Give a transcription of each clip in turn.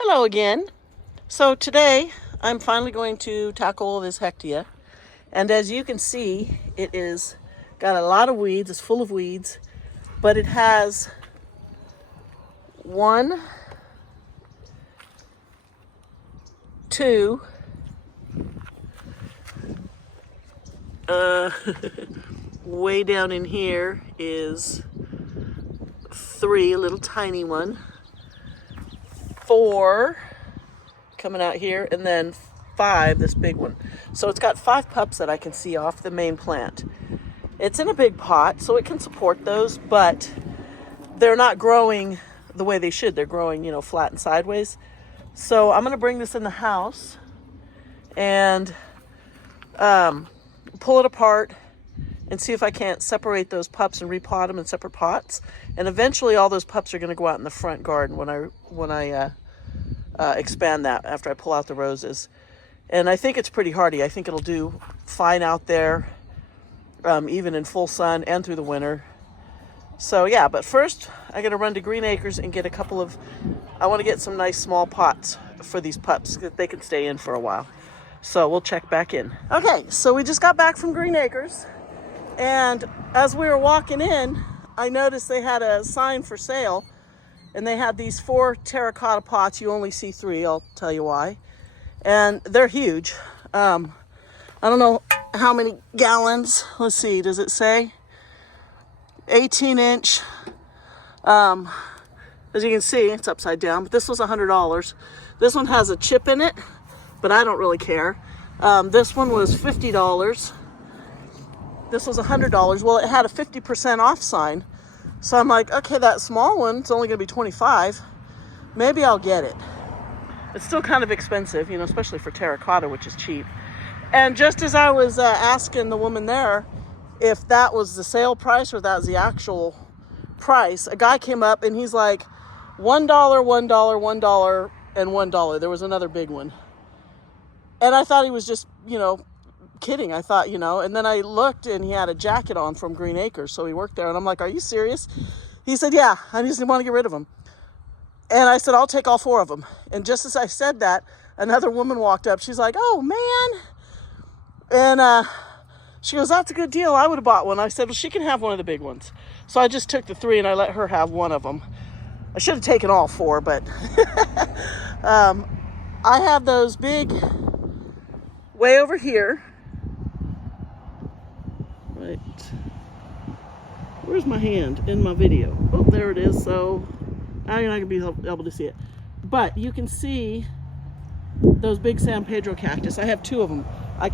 Hello again. So today I'm finally going to tackle this Hechtia. And as you can see, it is got a lot of weeds. It's full of weeds, but it has one, two, way down in here is three, a little tiny one, four coming out here, and then five, this big one. So it's got 5 pups that I can see off the main plant. It's in a big pot, so it can support those, but they're not growing the way they should. They're growing, flat and sideways. So I'm going to bring this in the house and pull it apart and see if I can't separate those pups and repot them in separate pots. And eventually all those pups are going to go out in the front garden when I expand that after I pull out the roses. And I think it's pretty hardy. I think it'll do fine out there, even in full sun and through the winter. So yeah, but first I gotta run to Green Acres and get I want to get some nice small pots for these pups so that they can stay in for a while. So we'll check back in. Okay, so we just got back from Green Acres, and as we were walking in, I noticed they had a sign for sale, and they had these 4 terracotta pots. You only see 3, I'll tell you why. And they're huge. I don't know how many gallons. Let's see, does it say? 18-inch. As you can see, it's upside down, but this was $100. This one has a chip in it, but I don't really care. This one was $50. This was $100. Well, it had a 50% off sign. So I'm like, okay, that small one, it's only gonna be $25. Maybe I'll get it. It's still kind of expensive, especially for terracotta, which is cheap. And just as I was asking the woman there if that was the sale price or that was the actual price, a guy came up and he's like, $1, $1, $1, and $1. There was another big one. And I thought he was just, kidding. I thought, and then I looked and he had a jacket on from Green Acres. So he worked there. And I'm like, are you serious? He said, yeah, I just want to get rid of them. And I said, I'll take all 4 of them. And just as I said that, another woman walked up. She's like, oh, man. And she goes, that's a good deal. I would have bought one. I said, well, she can have one of the big ones. So I just took the 3 and I let her have one of them. I should have taken all 4, but I have those big way over here. Right. Where's my hand in my video? Oh, there it is. So now you're not going to be able to see it. But you can see those big San Pedro cactus. I have 2 of them. I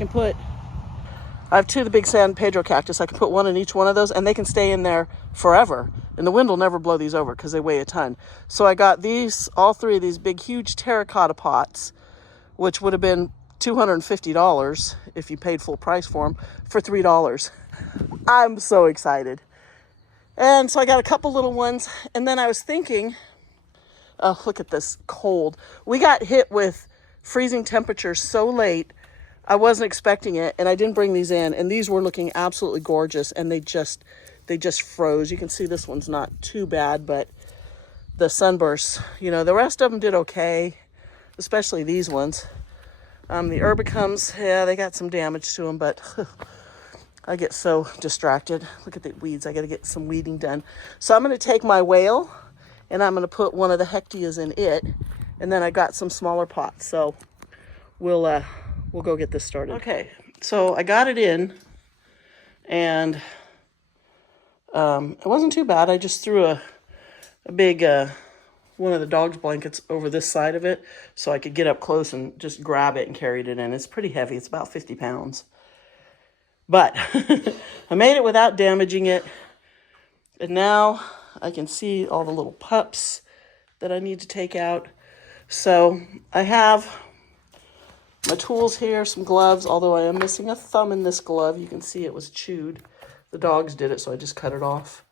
have 2 of the big San Pedro cactus. I can put 1 in each one of those, and they can stay in there forever. And the wind will never blow these over because they weigh a ton. So I got all 3 of these big, huge terracotta pots, which would have been $250 if you paid full price for them, for $3. I'm so excited. And so I got a couple little ones, and then I was thinking, oh, look at this cold. We got hit with freezing temperatures so late, I wasn't expecting it, and I didn't bring these in, and these were looking absolutely gorgeous, and they just froze. You can see this one's not too bad, but the sunbursts, the rest of them did okay, especially these ones. The Urbicums, yeah, they got some damage to them, but I get so distracted. Look at the weeds. I got to get some weeding done. So I'm going to take my whale, and I'm going to put one of the Hechtias in it, and then I got some smaller pots. So we'll go get this started. Okay, so I got it in, and it wasn't too bad. I just threw a big one of the dog's blankets over this side of it so I could get up close and just grab it and carried it in. It's pretty heavy. It's about 50 pounds. But I made it without damaging it. And now I can see all the little pups that I need to take out. So I have my tools here, some gloves, although I am missing a thumb in this glove. You can see it was chewed. The dogs did it, so I just cut it off.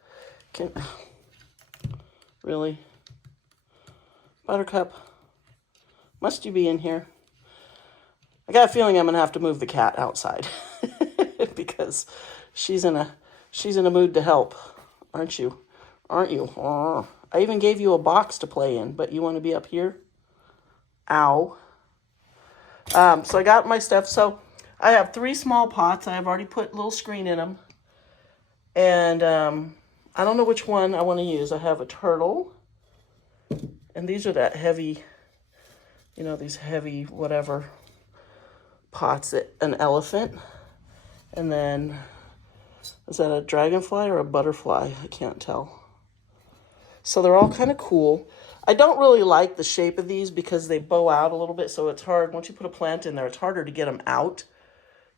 Really? Buttercup, must you be in here? I got a feeling I'm going to have to move the cat outside because she's in a mood to help, aren't you? I even gave you a box to play in, but you want to be up here? Ow. So I got my stuff. So I have 3 small pots. I have already put a little screen in them. And I don't know which one I want to use. I have a turtle. And these are that heavy, you know, these heavy whatever pots. An elephant. And then, is that a dragonfly or a butterfly? I can't tell. So they're all kind of cool. I don't really like the shape of these because they bow out a little bit, so it's hard. Once you put a plant in there, it's harder to get them out,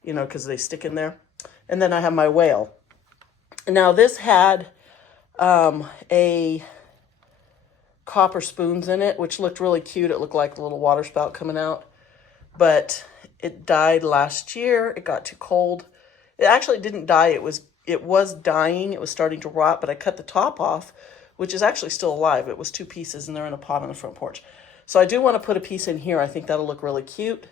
you know, because they stick in there. And then I have my whale. Now this had a copper spoons in it, which looked really cute. It looked like a little water spout coming out. But it died last year. It got too cold. It actually didn't die. It was dying. It was starting to rot, but I cut the top off, which is actually still alive. It was 2 pieces, and they're in a pot on the front porch. So I do want to put a piece in here. I think that'll look really cute.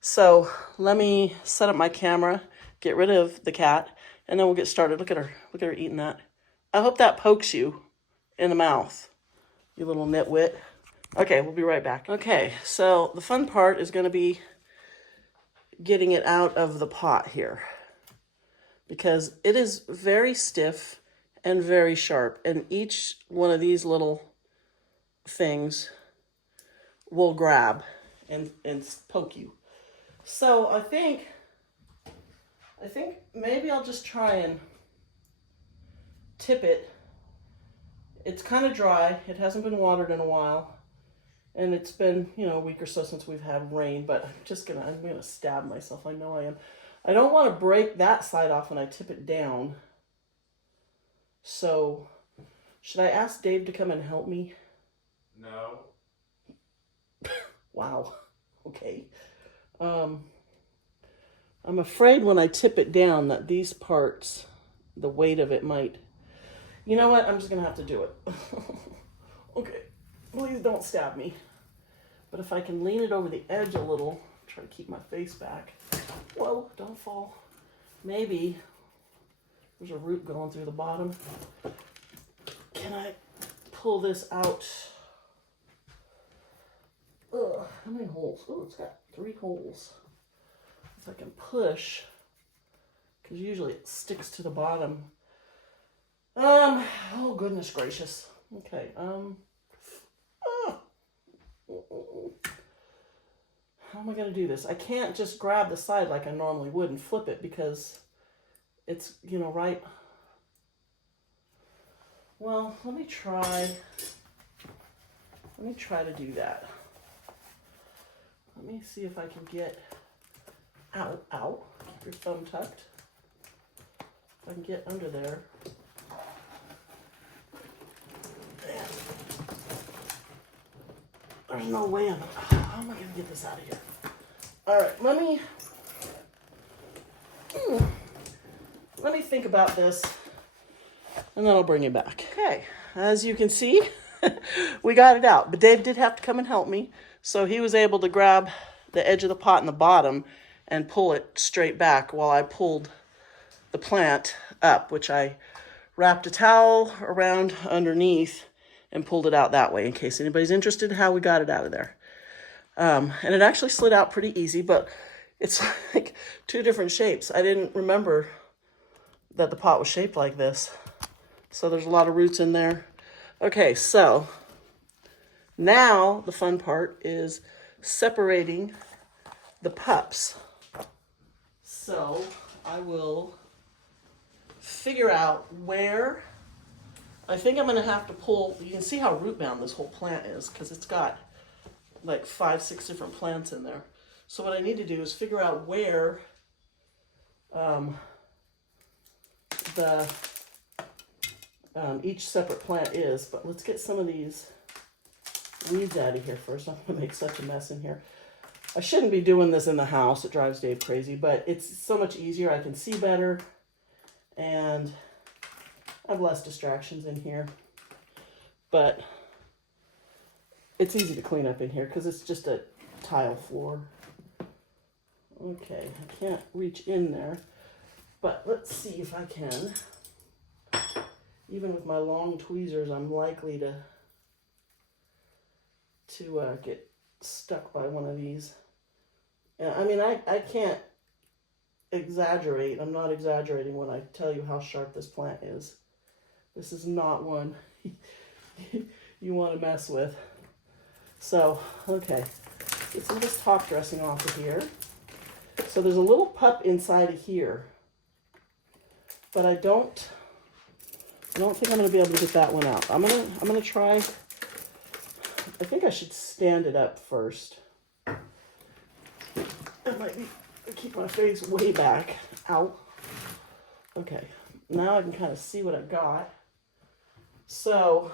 So let me set up my camera, get rid of the cat, and then we'll get started. Look at her. Look at her eating that. I hope that pokes you in the mouth, you little nitwit. Okay, we'll be right back. Okay, so the fun part is going to be getting it out of the pot here, because it is very stiff and very sharp, and each one of these little things will grab and poke you. So I think maybe I'll just try and tip it. It's kind of dry. It hasn't been watered in a while, and it's been, you know, a week or so since we've had rain, but I'm gonna stab myself. I know I am. I don't want to break that side off when I tip it down. So, should I ask Dave to come and help me? No. Wow. Okay. I'm afraid when I tip it down that these parts, the weight of it might... You know what? I'm just going to have to do it. Okay. Please don't stab me. But if I can lean it over the edge a little, try to keep my face back. Whoa, don't fall. Maybe... There's a root going through the bottom. Can I pull this out? Ugh, how many holes? Oh, it's got 3 holes. If I can push, because usually it sticks to the bottom. Oh goodness gracious. Okay, how am I gonna do this? I can't just grab the side like I normally would and flip it, because it's, you know, right. Well, let me try to do that. Let me see if I can get out. Keep your thumb tucked. If I can get under there. There's no way how am I gonna get this out of here? All right, let me think about this, and then I'll bring it back. Okay, as you can see, we got it out. But Dave did have to come and help me, so he was able to grab the edge of the pot in the bottom and pull it straight back while I pulled the plant up, which I wrapped a towel around underneath and pulled it out that way, in case anybody's interested in how we got it out of there. And it actually slid out pretty easy, but it's like 2 different shapes. I didn't remember that the pot was shaped like this. So there's a lot of roots in there. Okay, so now the fun part is separating the pups. So I will figure out where. I think I'm going to have to pull. You can see how root bound this whole plant is, because it's got like 5, 6 different plants in there. So what I need to do is figure out where each separate plant is. But let's get some of these weeds out of here first. I'm going to make such a mess in here. I shouldn't be doing this in the house. It drives Dave crazy, but it's so much easier. I can see better, and I have less distractions in here. But it's easy to clean up in here because it's just a tile floor. Okay, I can't reach in there, but let's see if I can. Even with my long tweezers, I'm likely to get stuck by one of these. I mean, I can't exaggerate. I'm not exaggerating when I tell you how sharp this plant is. This is not one you want to mess with. So, okay, get some of this top dressing off of here. So there's a little pup inside of here, but I don't think I'm going to be able to get that one out. I'm gonna try. I think I should stand it up first. That might be, keep my face way back. Ow. Okay, now I can kind of see what I've got. So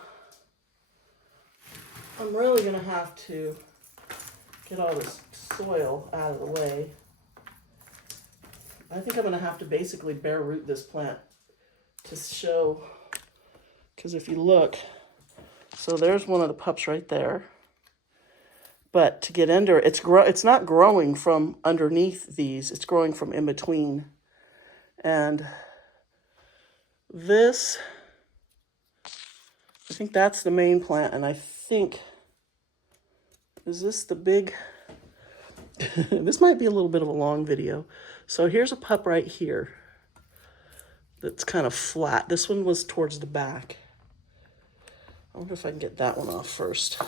I'm really going to have to get all this soil out of the way. I think I'm going to have to basically bare root this plant to show, because if you look, so there's one of the pups right there. But to get under, it's not growing from underneath these, it's growing from in between. And this, I think that's the main plant, and I think, is this the big, this might be a little bit of a long video. So here's a pup right here that's kind of flat. This one was towards the back. I wonder if I can get that one off first.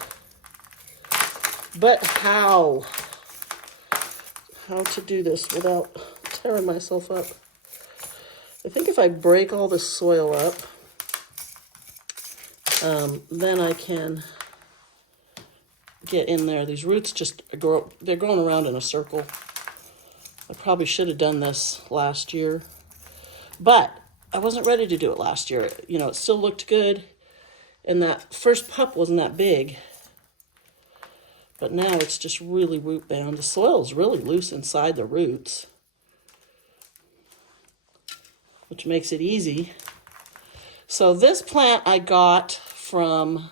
But how to do this without tearing myself up? I think if I break all this soil up, then I can get in there. These roots just grow, they're growing around in a circle. I probably should have done this last year, but I wasn't ready to do it last year. You know, it still looked good, and that first pup wasn't that big. But now it's just really root bound. The soil is really loose inside the roots, which makes it easy. So this plant I got from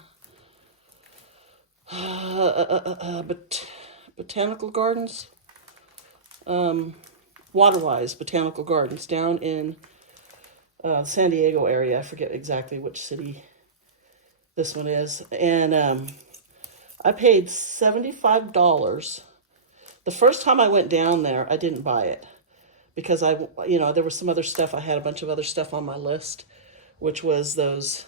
Botanical Gardens, Waterwise Botanical Gardens down in San Diego area. I forget exactly which city this one is. And I paid $75. The first time I went down there, I didn't buy it because there was some other stuff. I had a bunch of other stuff on my list, which was those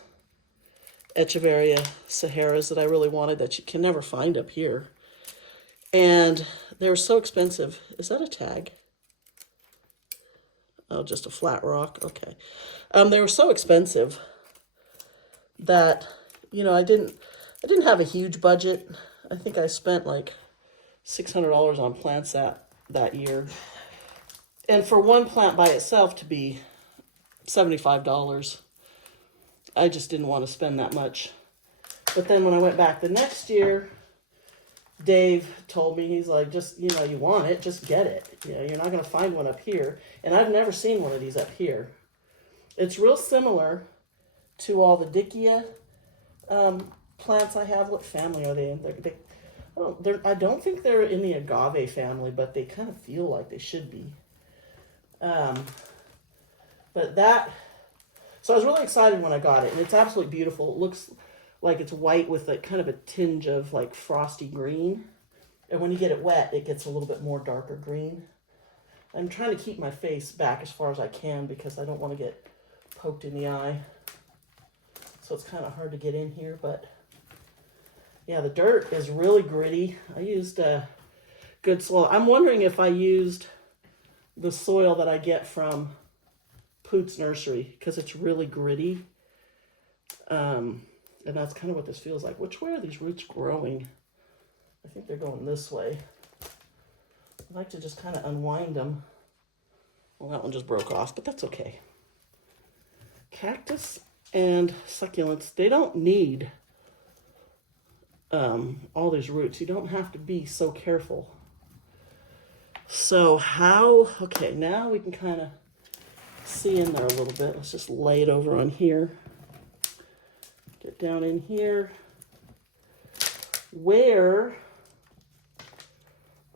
Echeveria Saharas that I really wanted that you can never find up here. And they were so expensive. Is that a tag? Oh, just a flat rock. Okay. They were so expensive that, I didn't have a huge budget. I think I spent like $600 on plants that year. And for one plant by itself to be $75, I just didn't want to spend that much. But then when I went back the next year, Dave told me, he's like, just, you want it, just get it. You're not going to find one up here. And I've never seen one of these up here. It's real similar to all the Dickia plants I have. What family are they in? I don't think they're in the agave family, but they kind of feel like they should be. So I was really excited when I got it, and it's absolutely beautiful. It looks like it's white with like kind of a tinge of like frosty green. And when you get it wet, it gets a little bit more darker green. I'm trying to keep my face back as far as I can because I don't want to get poked in the eye. So it's kind of hard to get in here, but yeah, the dirt is really gritty. I used good soil. I'm wondering if I used the soil that I get from Poots Nursery because it's really gritty. And that's kind of what this feels like. Which way are these roots growing? I think they're going this way. I like to just kind of unwind them. Well, that one just broke off, but that's okay. Cactus and succulents, they don't need all these roots. You don't have to be so careful. So okay, now we can kind of see in there a little bit. Let's just lay it over on here. Get down in here. Where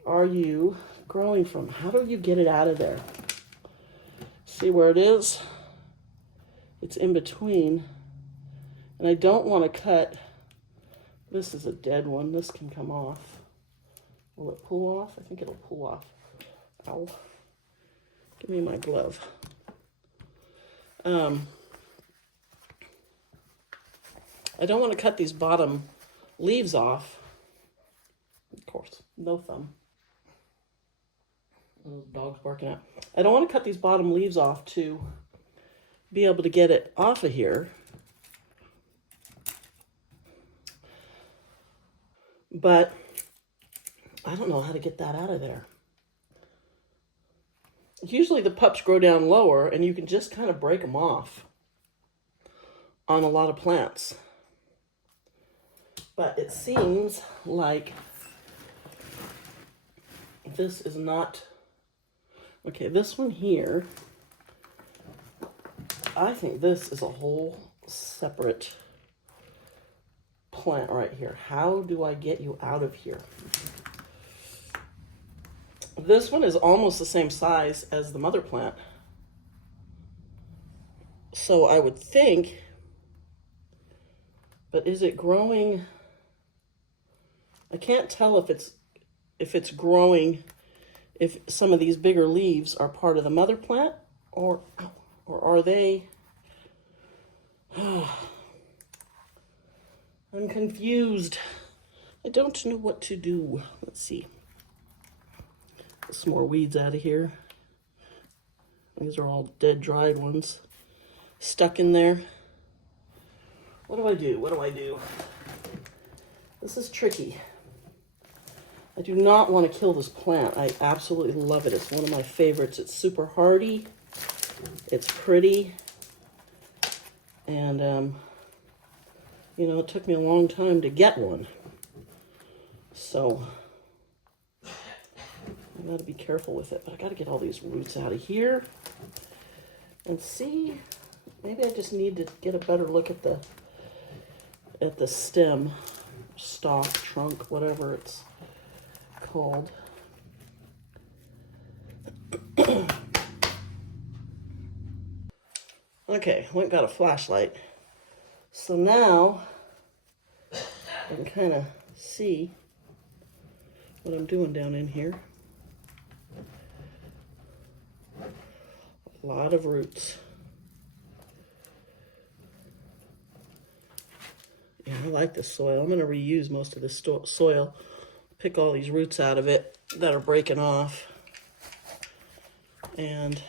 are you growing from? How do you get it out of there? See where it is? It's in between. And I don't want to cut. This is a dead one. This can come off. Will it pull off? I think it'll pull off. Ow. Give me my glove. I don't want to cut these bottom leaves off. Of course, no thumb. Those dogs barking out. I don't want to cut these bottom leaves off to be able to get it off of here. But I don't know how to get that out of there. Usually the pups grow down lower and you can just kind of break them off on a lot of plants. But it seems like this is not, okay, this one here, I think this is a whole separate plant right here. How do I get you out of here? This one is almost the same size as the mother plant. So I would think, but is it growing? I can't tell if it's growing, if some of these bigger leaves are part of the mother plant or are they? I'm confused. I don't know what to do. Let's see. Get some more weeds out of here. These are all dead, dried ones stuck in there. What do I do? What do I do? This is tricky. I do not want to kill this plant. I absolutely love it. It's one of my favorites. It's super hardy. It's pretty. And, you know, it took me a long time to get one. So I got to be careful with it. But I got to get all these roots out of here. And see, maybe I just need to get a better look at the stem, stalk, trunk, whatever it's called. Okay, went and got a flashlight. So now I can kind of see what I'm doing down in here. A lot of roots. Yeah, I like this soil. I'm going to reuse most of this soil. Pick all these roots out of it that are breaking off. And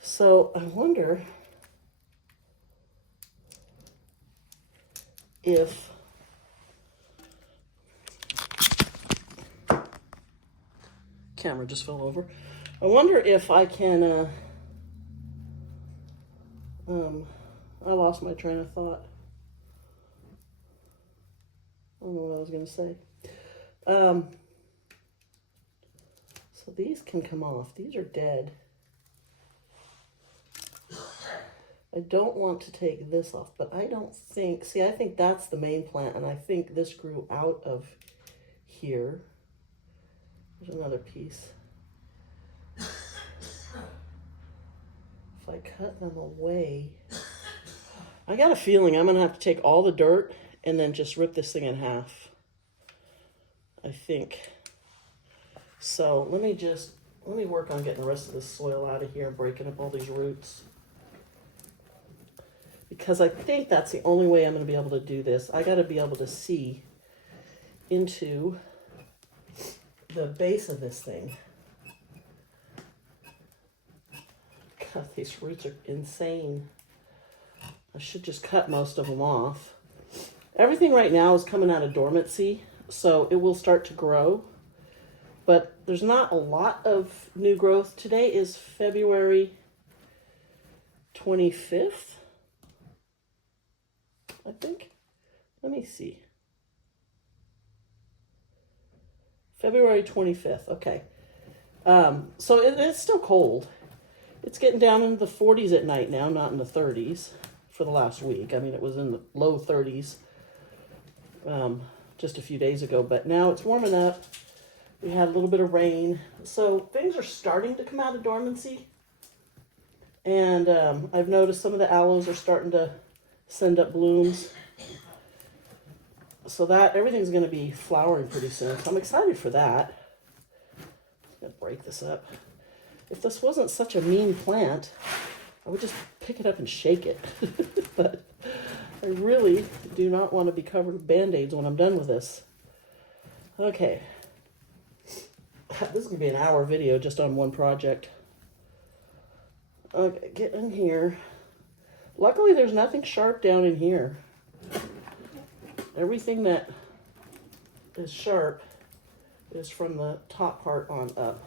so I wonder if camera just fell over. I wonder if I can I lost my train of thought. I don't know what I was going to say. So these can come off. These are dead. I don't want to take this off, but I don't think, see, I think that's the main plant, and I think this grew out of here. There's another piece. If I cut them away, I got a feeling I'm going to have to take all the dirt and then just rip this thing in half, I think. So let me work on getting the rest of this soil out of here and breaking up all these roots. Because I think that's the only way I'm going to be able to do this. I got to be able to see into the base of this thing. God, these roots are insane. I should just cut most of them off. Everything right now is coming out of dormancy, so it will start to grow. But there's not a lot of new growth. Today is February 25th, I think. Let me see. February 25th, okay. So it's still cold. It's getting down into the 40s at night now, not in the 30s for the last week. I mean, it was in the low 30s just a few days ago, but now it's warming up. We had a little bit of rain. So things are starting to come out of dormancy. And I've noticed some of the aloes are starting to send up blooms. So that everything's going to be flowering pretty soon. So I'm excited for that. I'm going to break this up. If this wasn't such a mean plant, I would just pick it up and shake it. But I really do not want to be covered with Band-Aids when I'm done with this. Okay. This is going to be an hour video just on one project. Okay, get in here. Luckily, there's nothing sharp down in here. Everything that is sharp is from the top part on up.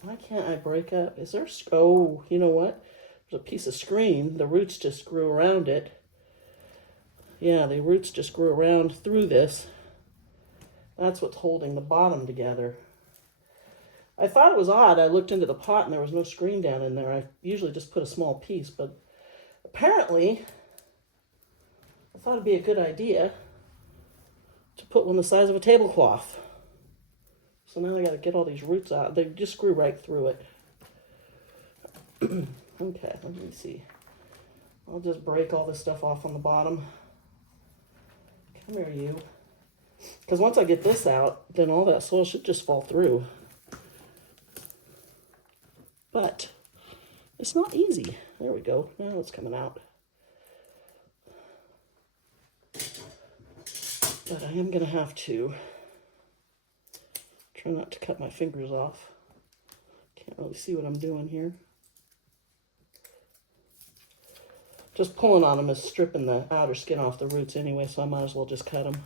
Why can't I break up? Is there, oh, you know what? There's a piece of screen. The roots just grew around it. Yeah, the roots just grew around through this. That's what's holding the bottom together. I thought it was odd. I looked into the pot and there was no screen down in there. I usually just put a small piece, but apparently I thought it'd be a good idea to put one the size of a tablecloth. So now I got to get all these roots out. They just grew right through it. Okay, let me see. I'll just break all this stuff off on the bottom. Come here, you. Because once I get this out, then all that soil should just fall through. But it's not easy. There we go. Now it's coming out. But I am going to have to try not to cut my fingers off. Can't really see what I'm doing here. Just pulling on them is stripping the outer skin off the roots anyway, so I might as well just cut them.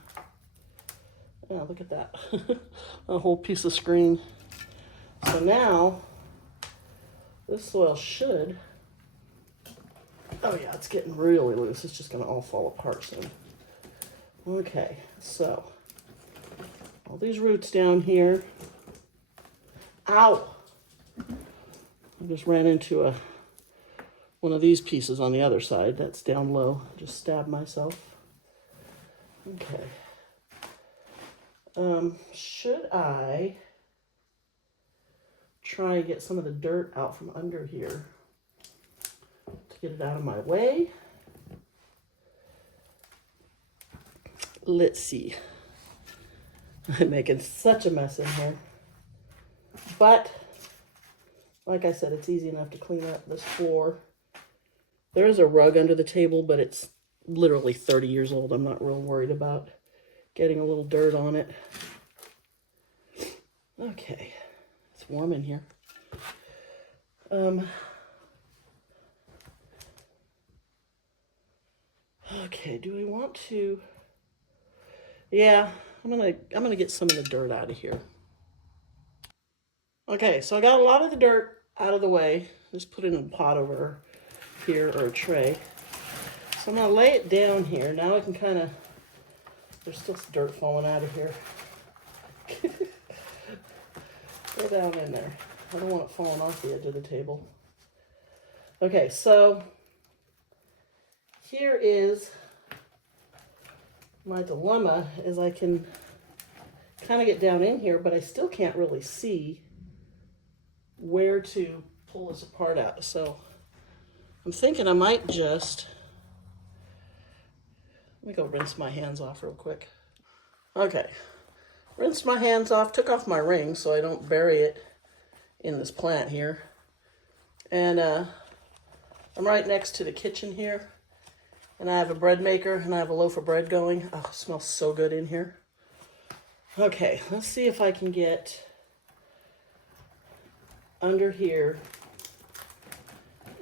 Yeah, look at that. A whole piece of screen. So now, this soil should, oh yeah, it's getting really loose. It's just going to all fall apart soon. Okay, so all these roots down here. Ow! I just ran into one of these pieces on the other side. That's down low. Just stabbed myself. Okay. Should I try and get some of the dirt out from under here to get it out of my way? Let's see. I'm making such a mess in here. But, like I said, it's easy enough to clean up this floor. There is a rug under the table, but it's literally 30 years old. I'm not real worried about getting a little dirt on it. Okay, it's warm in here. Okay, do we want to? Yeah, I'm gonna get some of the dirt out of here. Okay, so I got a lot of the dirt out of the way. Just put it in a pot over here or a tray. So I'm gonna lay it down here. Now I can kind of, there's still some dirt falling out of here. Go down in there. I don't want it falling off the edge of the table. Okay, so here is my dilemma, is I can kind of get down in here, but I still can't really see where to pull this apart out. So I'm thinking I might just, let me go rinse my hands off real quick. Okay, rinsed my hands off, took off my ring so I don't bury it in this plant here. And I'm right next to the kitchen here. And I have a bread maker and I have a loaf of bread going. Oh, it smells so good in here. Okay, let's see if I can get under here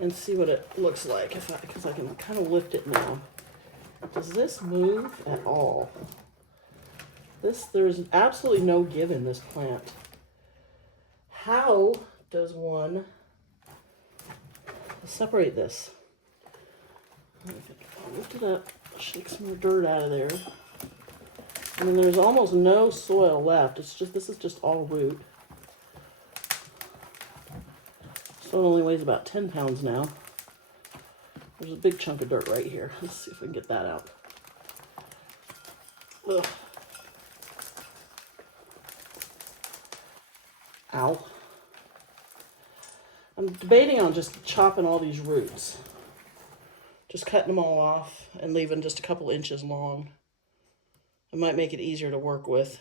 and see what it looks like, because I can kind of lift it now. Does this move at all? There's absolutely no give in this plant. How does one separate this? I'll lift it up, shake some more dirt out of there. I mean, there's almost no soil left. This is just all root. So it only weighs about 10 pounds now. There's a big chunk of dirt right here. Let's see if we can get that out. Ugh. Ow. I'm debating on just chopping all these roots. just cutting them all off and leaving just a couple inches long. It might make it easier to work with.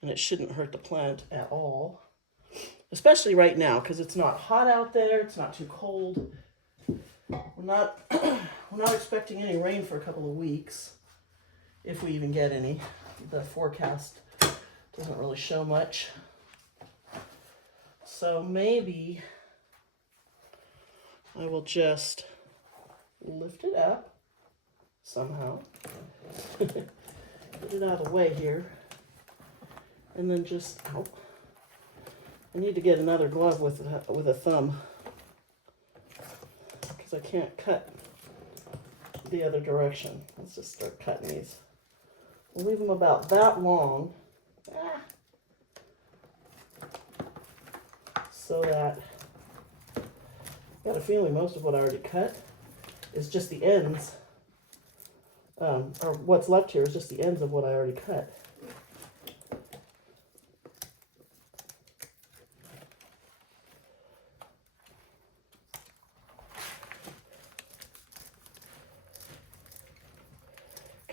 And it shouldn't hurt the plant at all. Especially right now, because it's not hot out there, it's not too cold. We're not expecting any rain for a couple of weeks, if we even get any. The forecast doesn't really show much. So maybe I will just lift it up somehow. Get it out of the way here. And then just, ow. I need to get another glove with a thumb, because I can't cut the other direction. Let's just start cutting these. We'll leave them about that long, so that, I got a feeling most of what I already cut is just the ends, or what's left here is just the ends of what I already cut.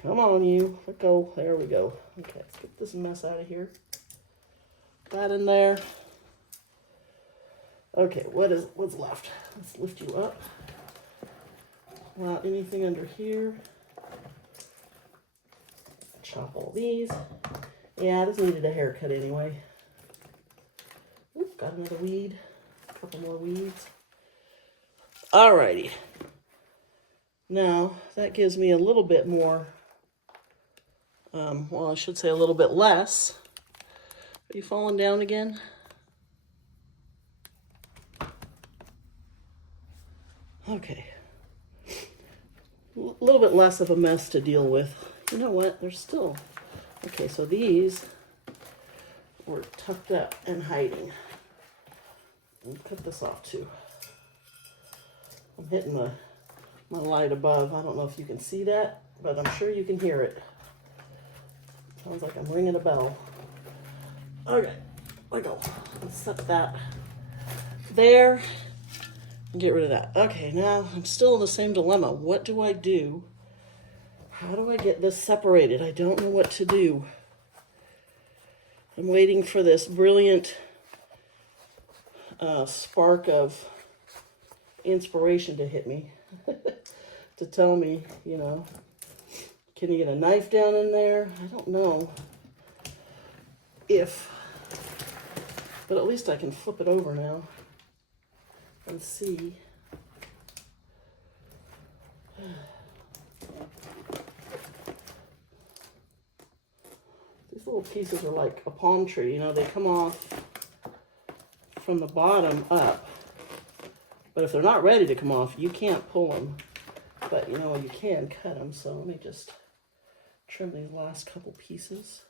Come on, you. Let go. There we go. Okay, let's get this mess out of here. That in there. Okay, what's left? Let's lift you up. Not anything under here. Chop all these. Yeah, this needed a haircut anyway. Oop, got another weed. A couple more weeds. Alrighty. Now, that gives me a little bit more. Well, I should say a little bit less. Are you falling down again? Okay. A little bit less of a mess to deal with. You know what? There's still... Okay, so these were tucked up and hiding. I'll cut this off too. I'm hitting my light above. I don't know if you can see that, but I'm sure you can hear it. Sounds like I'm ringing a bell. Okay, let go. Let's set that there and get rid of that. Okay, now I'm still in the same dilemma. What do I do? How do I get this separated? I don't know what to do. I'm waiting for this brilliant spark of inspiration to hit me. To tell me, you know, can you get a knife down in there? I don't know if, but at least I can flip it over now and see. These little pieces are like a palm tree, you know, they come off from the bottom up, but if they're not ready to come off, you can't pull them. But you know, you can cut them, so let me just trim these last couple pieces.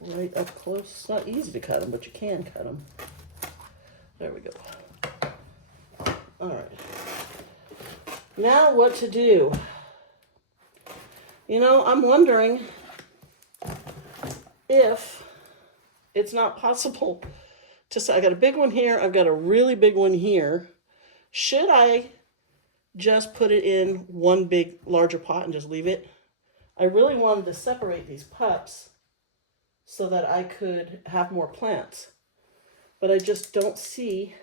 Right up close. It's not easy to cut them, but you can cut them. There we go. All right. Now what to do? You know, I'm wondering if it's not possible to say, I got a big one here, I've got a really big one here. Should I just put it in one big, larger pot and just leave it? I really wanted to separate these pups so that I could have more plants. But I just don't see,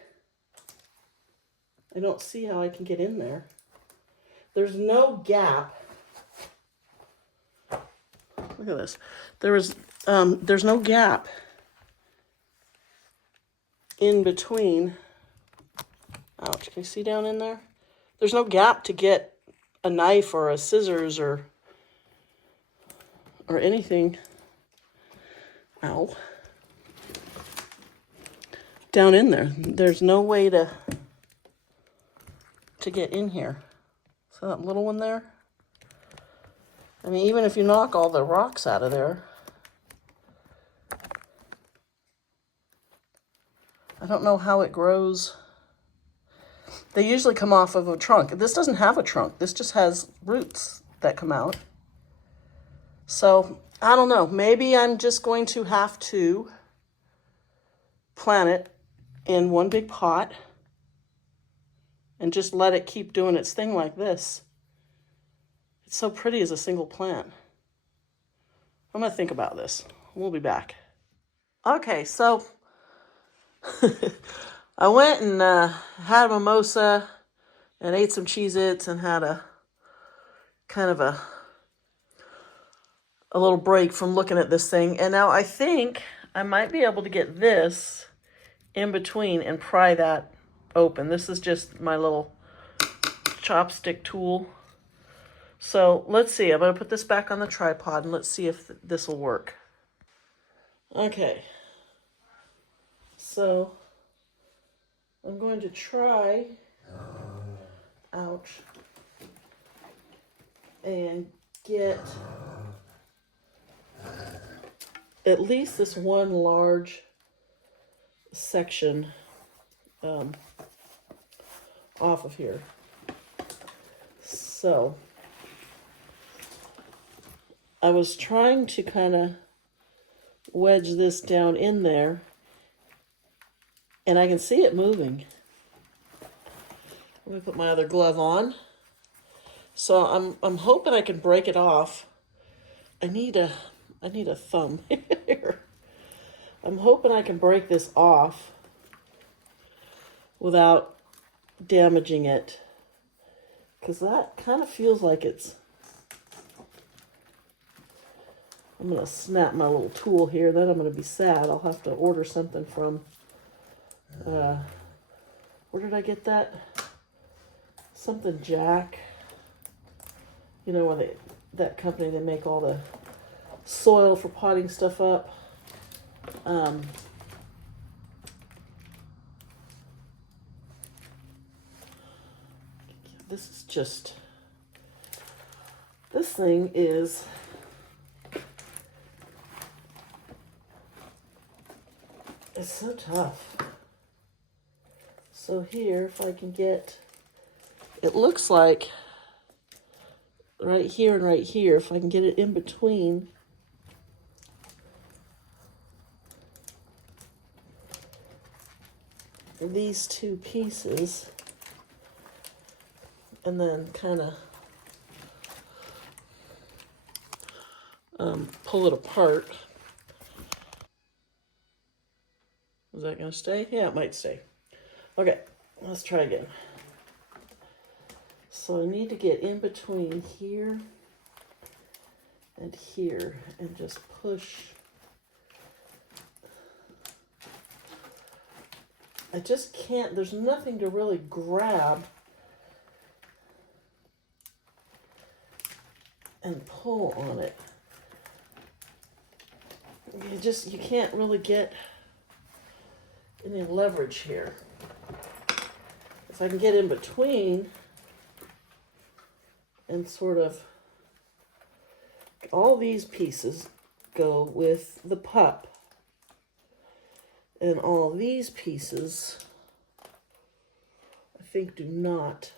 how I can get in there. There's no gap. Look at this. There's no gap in between. Ouch, can you see down in there? There's no gap to get a knife or a scissors or anything. Ow. Down in there. There's no way to get in here. So that little one there. I mean, even if you knock all the rocks out of there, I don't know how it grows. They usually come off of a trunk. This doesn't have a trunk. This just has roots that come out. So, I don't know. Maybe I'm just going to have to plant it in one big pot and just let it keep doing its thing like this. It's so pretty as a single plant. I'm gonna think about this. We'll be back. Okay, so I went and had a mimosa and ate some Cheez-Its and had a kind of a little break from looking at this thing. And now I think I might be able to get this in between and pry that open. This is just my little chopstick tool. So let's see. I'm going to put this back on the tripod and let's see if this will work. Okay. So I'm going to try, ouch, and get at least this one large section off of here. So I was trying to kind of wedge this down in there, and I can see it moving. Let me put my other glove on. So I'm hoping I can break it off. I need a thumb here. I'm hoping I can break this off without damaging it, because that kind of feels like it's... I'm going to snap my little tool here, then I'm going to be sad. I'll have to order something from... where did I get that? Something Jack. You know, where that company, they make all the soil for potting stuff up. This is just... This thing is... It's so tough. So here, if I can get... It looks like right here and right here, if I can get it in between these two pieces, and then kind of pull it apart. Is that going to stay? Yeah, it might stay. Okay, let's try again. So I need to get in between here and here and just push. I just can't, there's nothing to really grab and pull on it. You can't really get any leverage here. If I can get in between and sort of, all these pieces go with the pup, and all these pieces I think do not.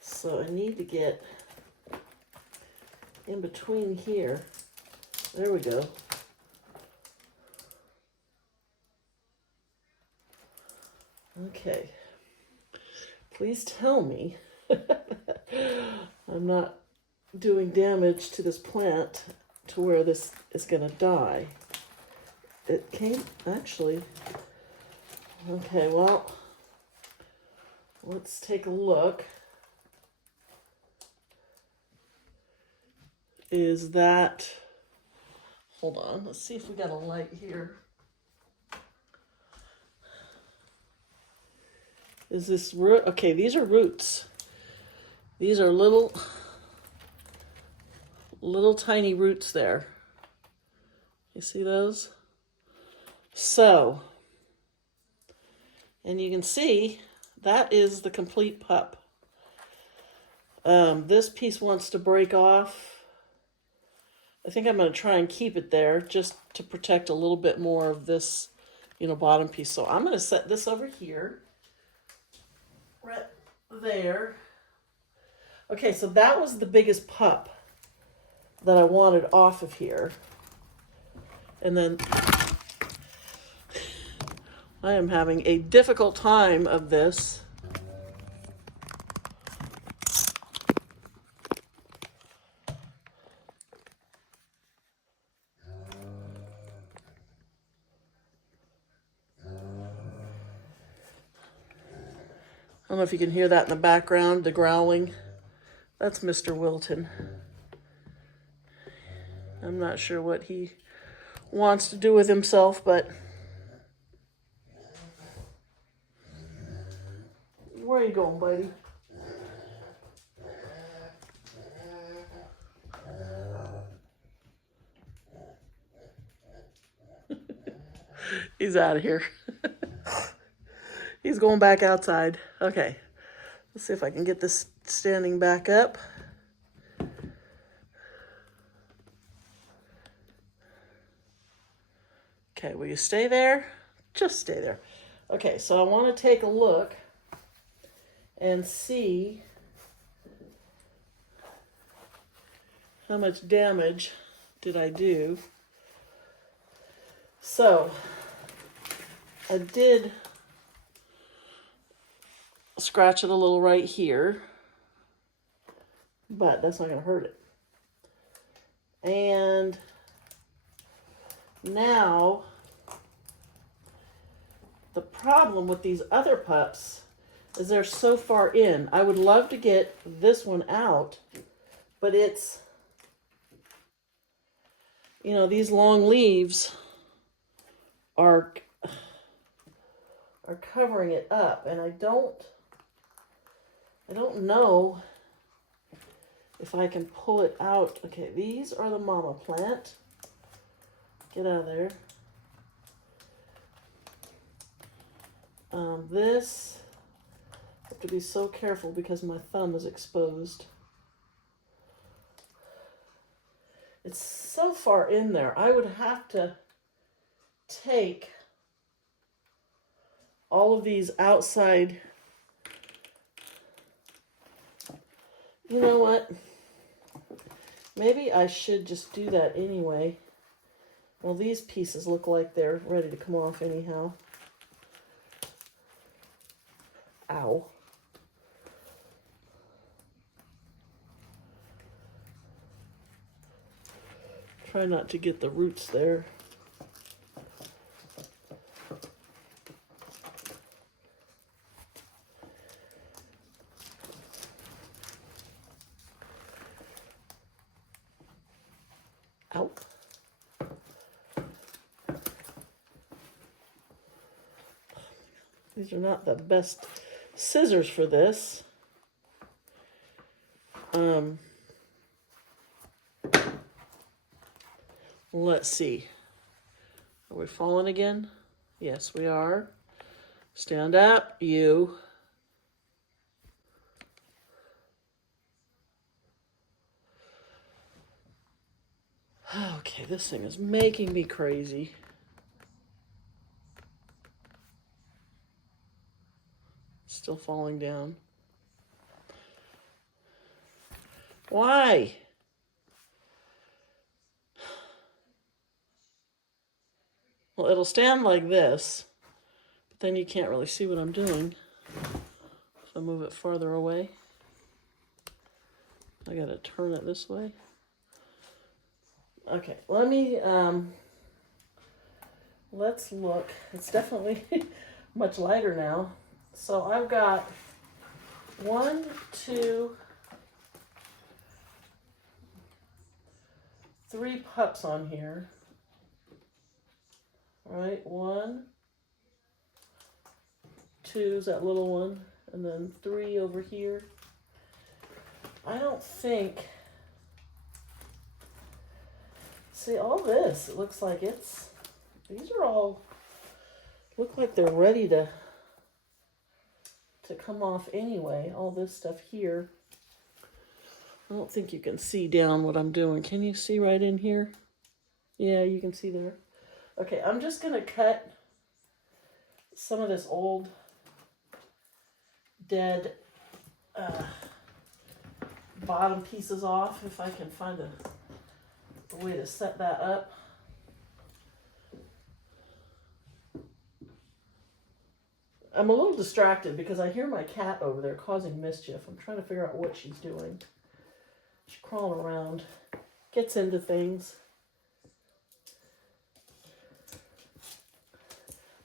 So I need to get in between here. There we go. Okay, please tell me I'm not doing damage to this plant to where this is going to die. It came, actually. Okay, well, let's take a look. Is that, hold on, let's see if we got a light here. Is this root? Okay, these are roots. These are little tiny roots there. You see those? So, and you can see that is the complete pup. This piece wants to break off. I think I'm going to try and keep it there just to protect a little bit more of this, bottom piece. So I'm going to set this over here. Right there. Okay, so that was the biggest pup that I wanted off of here. And then I am having a difficult time of this. I don't know if you can hear that in the background, the growling. That's Mr. Wilton. I'm not sure what he wants to do with himself, but where are you going, buddy? He's out of here. He's going back outside. Okay, let's see if I can get this standing back up. Okay, will you stay there? Just stay there. Okay, so I want to take a look and see how much damage did I do. So I did scratch it a little right here, but that's not going to hurt it. And now the problem with these other pups is they're so far in. I would love to get this one out, but it's, you know, these long leaves are covering it up, and I don't know if I can pull it out. Okay, these are the mama plant. Get out of there. This, I have to be so careful because my thumb is exposed. It's so far in there. I would have to take all of these outside. You know what? Maybe I should just do that anyway. Well, these pieces look like they're ready to come off anyhow. Ow. Try not to get the roots there. Ow. These are not the best scissors for this. Let's see. Are we falling again? Yes, we are. Stand up, you. Okay, this thing is making me crazy. Still falling down. Why? Well, it'll stand like this, but then you can't really see what I'm doing. So I move it farther away. I gotta turn it this way. Okay, let me, let's look. It's definitely much lighter now. So I've got 1, 2, 3 pups on here. All right, 1, 2 is that little one, and then 3 over here. I don't think, see all this, it looks like it's, these are all, look like they're ready to come off anyway, all this stuff here. I don't think you can see down what I'm doing. Can you see right in here? Yeah, you can see there. Okay, I'm just gonna cut some of this old dead bottom pieces off if I can find a way to set that up. I'm a little distracted because I hear my cat over there causing mischief. I'm trying to figure out what she's doing. She's crawling around, gets into things.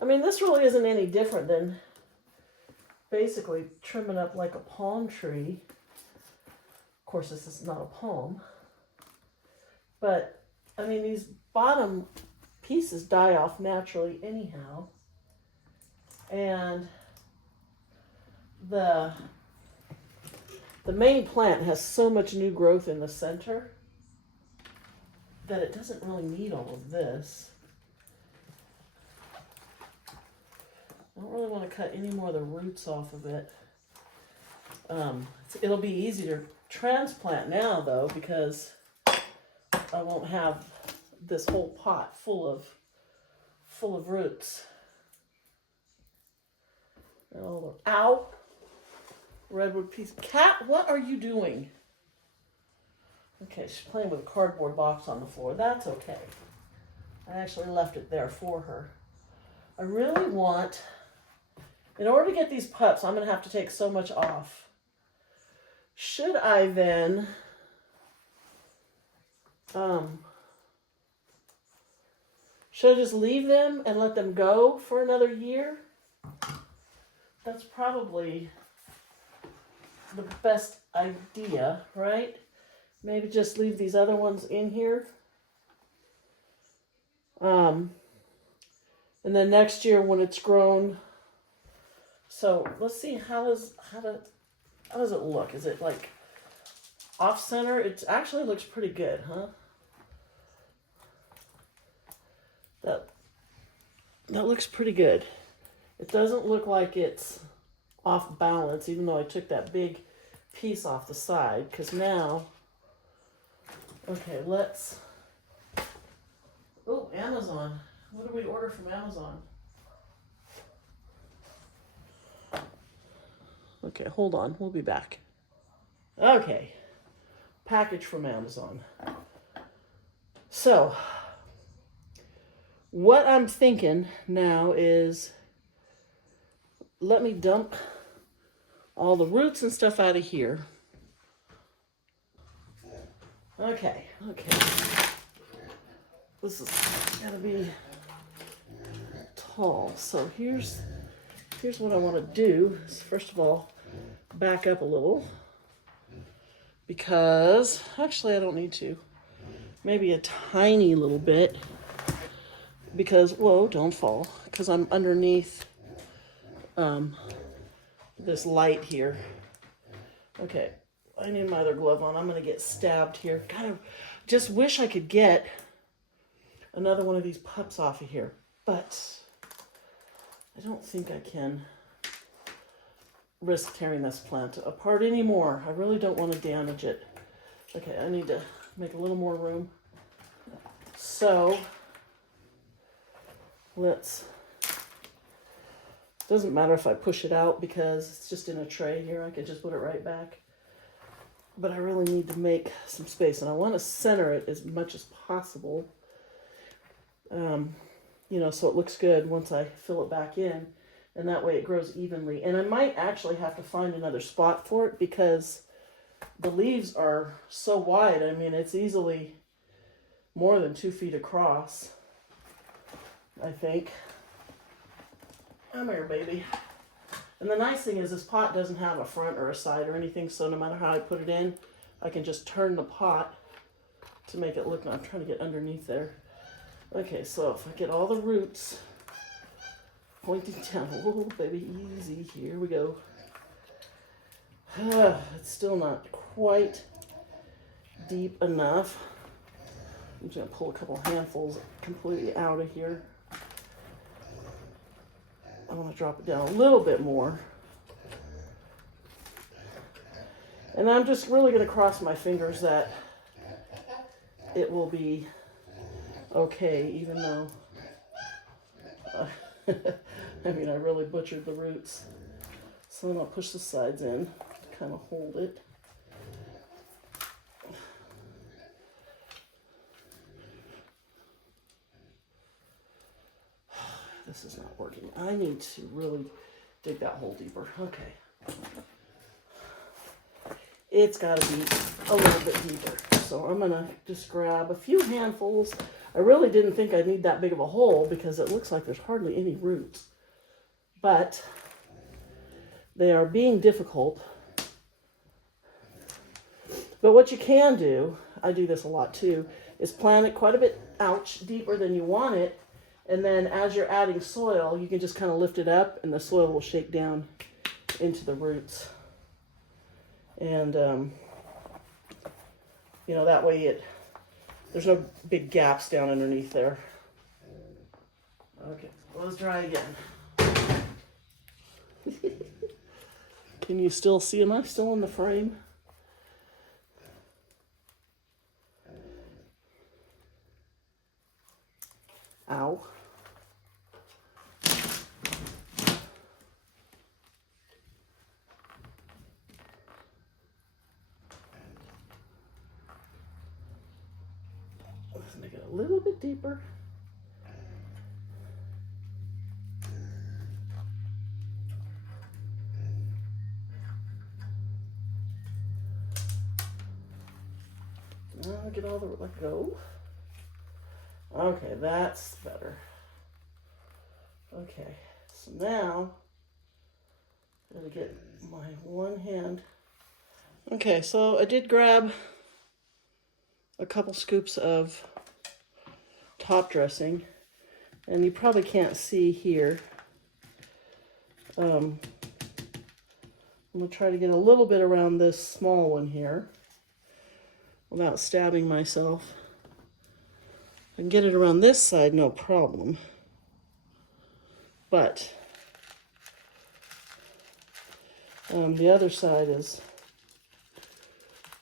I mean, this really isn't any different than basically trimming up like a palm tree. Of course, this is not a palm. But, I mean, these bottom pieces die off naturally anyhow. And the main plant has so much new growth in the center that it doesn't really need all of this. I don't really want to cut any more of the roots off of it. It'll be easy to transplant now, though, because I won't have this whole pot full of roots. And all the, ow! Redwood piece. Cat, what are you doing? Okay, she's playing with a cardboard box on the floor. That's okay. I actually left it there for her. I really want, in order to get these pups, I'm going to have to take so much off. Should I then should I just leave them and let them go for another year? That's probably the best idea, right? Maybe just leave these other ones in here. And then next year when it's grown. So let's see, how does it look? Is it like off center? It actually looks pretty good, huh? That looks pretty good. It doesn't look like it's off balance, even though I took that big piece off the side, because now, okay, let's, oh, Amazon. What did we order from Amazon? Okay, hold on, we'll be back. Okay, package from Amazon. So, what I'm thinking now is, let me dump all the roots and stuff out of here. Okay. This is gonna be tall. So here's what I want to do. Is first of all, back up a little, because actually I don't need to. Maybe a tiny little bit, because, whoa, don't fall, because I'm underneath this light here. Okay, I need my other glove on. I'm gonna get stabbed here. God, I just wish I could get another one of these pups off of here, but I don't think I can risk tearing this plant apart anymore. I really don't want to damage it. Okay, I need to make a little more room. So doesn't matter if I push it out because it's just in a tray here. I can just put it right back. But I really need to make some space, and I want to center it as much as possible. You know, so it looks good once I fill it back in, and that way it grows evenly. And I might actually have to find another spot for it because the leaves are so wide. I mean, it's easily more than 2 feet across, I think. Come here, baby. And the nice thing is this pot doesn't have a front or a side or anything, so no matter how I put it in, I can just turn the pot to make it look, I'm trying to get underneath there. Okay, so if I get all the roots pointing down, oh baby, easy, here we go. It's still not quite deep enough. I'm just gonna pull a couple handfuls completely out of here. I want to drop it down a little bit more. And I'm just really going to cross my fingers that it will be okay, even though, I mean, I really butchered the roots. So I'm going to push the sides in to kind of hold it. This is not working. I need to really dig that hole deeper. Okay. It's got to be a little bit deeper. So I'm going to just grab a few handfuls. I really didn't think I'd need that big of a hole because it looks like there's hardly any roots. But they are being difficult. But what you can do, I do this a lot too, is plant it quite a bit, deeper than you want it. And then as you're adding soil, you can just kind of lift it up and the soil will shake down into the roots. And, you know, that way there's no big gaps down underneath there. Okay, let's try again. Can you still see? Am I still in the frame? Ow. Let's make it a little bit deeper. Now get all the, let go. Okay, that's better. Okay, so now I'm gonna get my one hand. Okay, so I did grab a couple scoops of top dressing, and you probably can't see here. I'm gonna try to get a little bit around this small one here without stabbing myself. I can get it around this side, no problem. But the other side is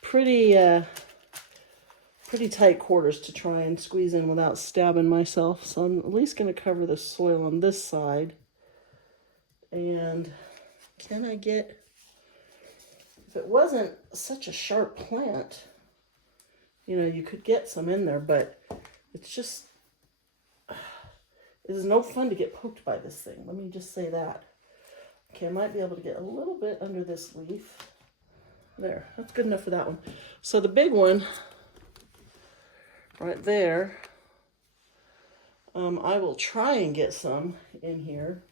pretty tight quarters to try and squeeze in without stabbing myself. So I'm at least going to cover the soil on this side. And can I get, if it wasn't such a sharp plant, you know, you could get some in there, but it's just, it is no fun to get poked by this thing. Let me just say that. Okay, I might be able to get a little bit under this leaf. There, that's good enough for that one. So the big one, right there, I will try and get some in here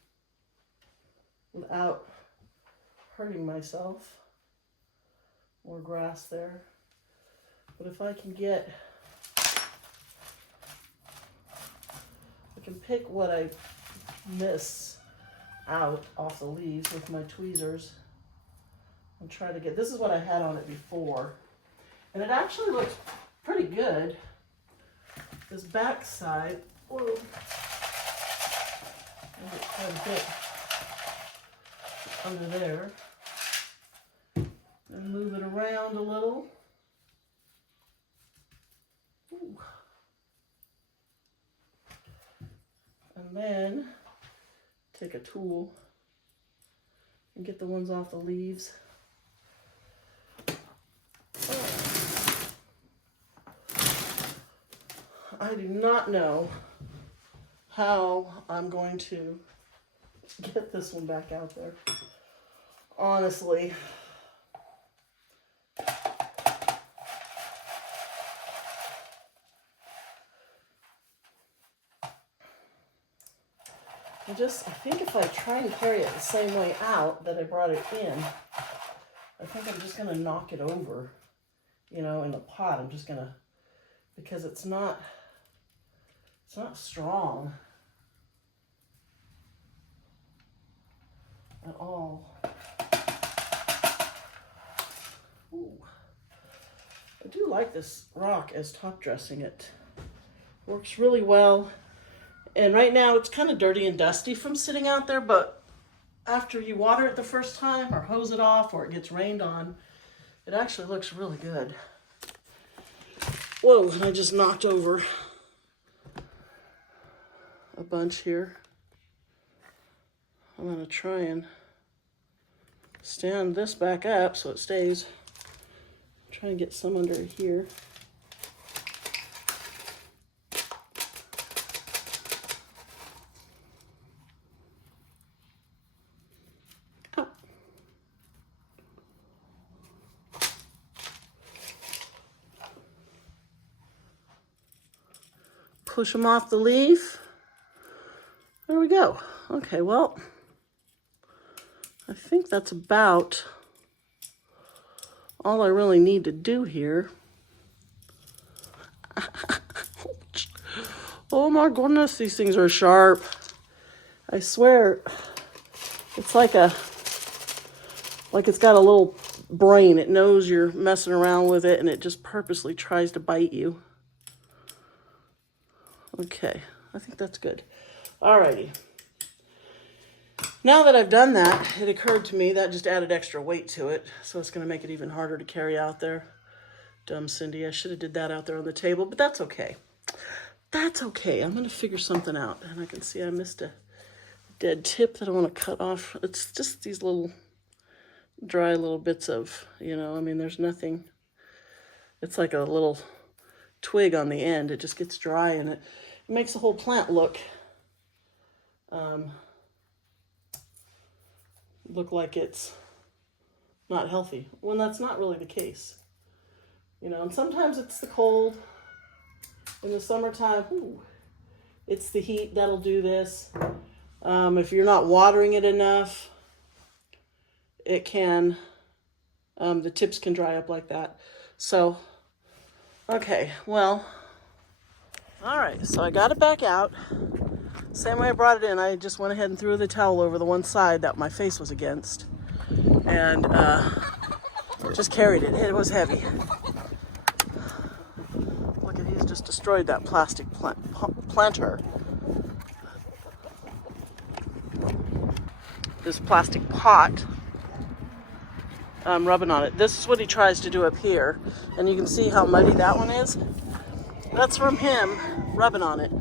without hurting myself. More grass there. But if I can get, I can pick what I miss out off the leaves with my tweezers and try to get, this is what I had on it before. And it actually looks pretty good. This back side, whoa, I get quite a bit under there. And move it around a little. Ooh. And then take a tool and get the ones off the leaves. I do not know how I'm going to get this one back out there. Honestly. I think if I try and carry it the same way out that I brought it in, I think I'm just gonna knock it over, you know, in the pot. I'm just gonna, because it's not strong at all. Ooh. I do like this rock as top dressing. It works really well. And right now it's kind of dirty and dusty from sitting out there, but after you water it the first time or hose it off or it gets rained on, it actually looks really good. Whoa, I just knocked over a bunch here. I'm gonna try and stand this back up so it stays. Try and get some under here. push them off the leaf. There we go. Okay, well, I think that's about all I really need to do here. Oh my goodness, these things are sharp. I swear, it's like it's got a little brain. It knows you're messing around with it and it just purposely tries to bite you. Okay, I think that's good. Alrighty. Now that I've done that, it occurred to me that just added extra weight to it, so it's going to make it even harder to carry out there. Dumb Cindy, I should have did that out there on the table, but that's okay. That's okay. I'm going to figure something out. And I can see I missed a dead tip that I want to cut off. It's just these little dry little bits of, you know, I mean, there's nothing. It's like a little twig on the end. It just gets dry and it makes the whole plant look like it's not healthy, when that's not really the case. You know, and sometimes it's the cold. In the summertime, it's the heat that'll do this. If you're not watering it enough, it can, the tips can dry up like that. So, okay, well, all right, so I got it back out. Same way I brought it in, I just went ahead and threw the towel over the one side that my face was against. And just carried it. It was heavy. Look at, he's just destroyed that plastic planter. This plastic pot. Rubbing on it. This is what he tries to do up here. And you can see how muddy that one is. That's from him rubbing on it.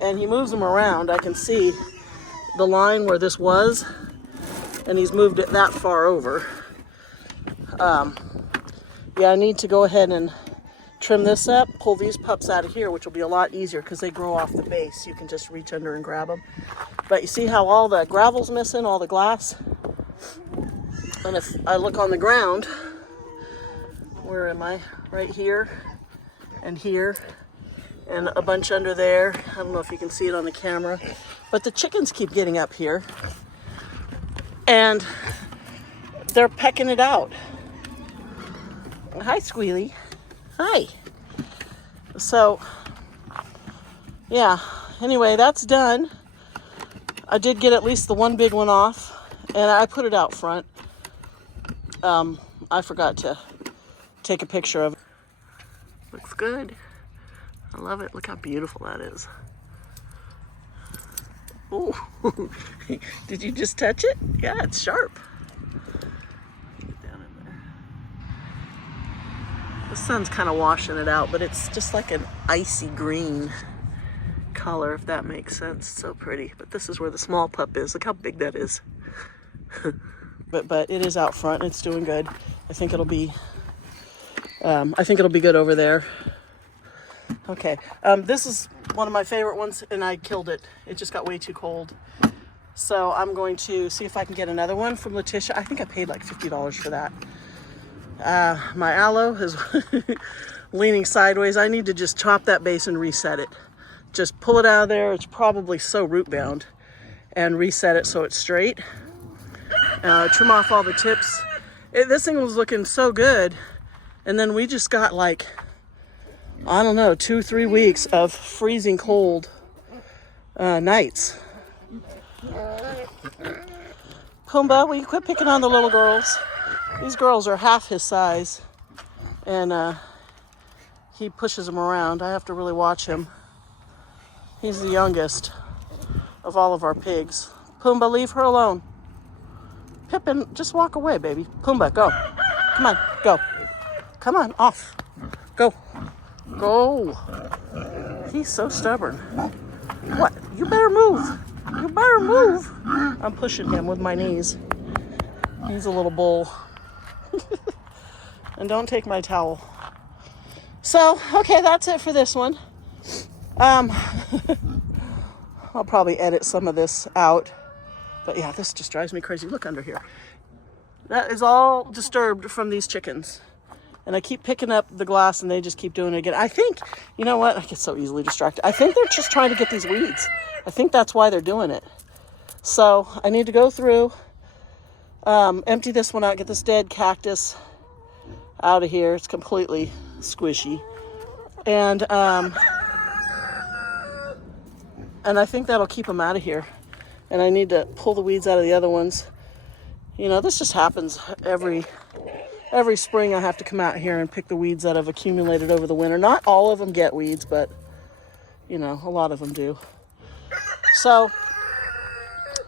And he moves them around. I can see the line where this was. And he's moved it that far over. Yeah, I need to go ahead and trim this up, pull these pups out of here, which will be a lot easier because they grow off the base. You can just reach under and grab them. But you see how all the gravel's missing, all the glass? And if I look on the ground, where am I? Right here and here and a bunch under there. I don't know if you can see it on the camera, but the chickens keep getting up here and they're pecking it out. Hi, Squealy. Hi. So, yeah. Anyway, that's done. I did get at least the one big one off, and I put it out front. I forgot to take a picture of it. Looks good. I love it. Look how beautiful that is. Oh, did you just touch it? Yeah, it's sharp. The sun's kind of washing it out, but it's just like an icy green color, if that makes sense. So pretty. But this is where the small pup is. Look how big that is. but it is out front. It's doing good. I think it'll be good over there. Okay. This is one of my favorite ones, and I killed it. It just got way too cold. So I'm going to see if I can get another one from Letitia. I think I paid like $50 for that. My aloe is leaning sideways. I need to just chop that base and reset it. Just pull it out of there. It's probably so root bound, and reset it so it's straight. Trim off all the tips. This thing was looking so good, and then we just got like, I don't know, 2-3 weeks of freezing cold nights. Pumbaa, will you quit picking on the little girls? These girls are half his size, and he pushes them around. I have to really watch him. He's the youngest of all of our pigs. Pumbaa, leave her alone. Pippin, just walk away, baby. Pumbaa, go. Come on, go. Come on, off. Go. Go. He's so stubborn. What? You better move. You better move. I'm pushing him with my knees. He's a little bull. And don't take my towel. So, okay, that's it for this one. I'll probably edit some of this out. But yeah, this just drives me crazy. Look under here. That is all disturbed from these chickens. And I keep picking up the glass and they just keep doing it again. I think, you know what? I get so easily distracted. I think they're just trying to get these weeds. I think that's why they're doing it. So I need to go through, empty this one out, get this dead cactus out of here. It's completely squishy. And I think that'll keep them out of here. And I need to pull the weeds out of the other ones. You know, this just happens every spring. I have to come out here and pick the weeds that have accumulated over the winter. Not all of them get weeds, but, you know, a lot of them do. So,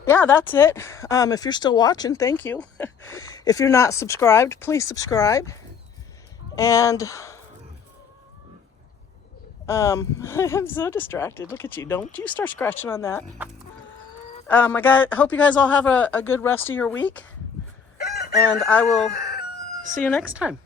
yeah, that's it. If you're still watching, thank you. If you're not subscribed, please subscribe. And I'm so distracted. Look at you. Don't you start scratching on that. I hope you guys all have a good rest of your week. And I will see you next time.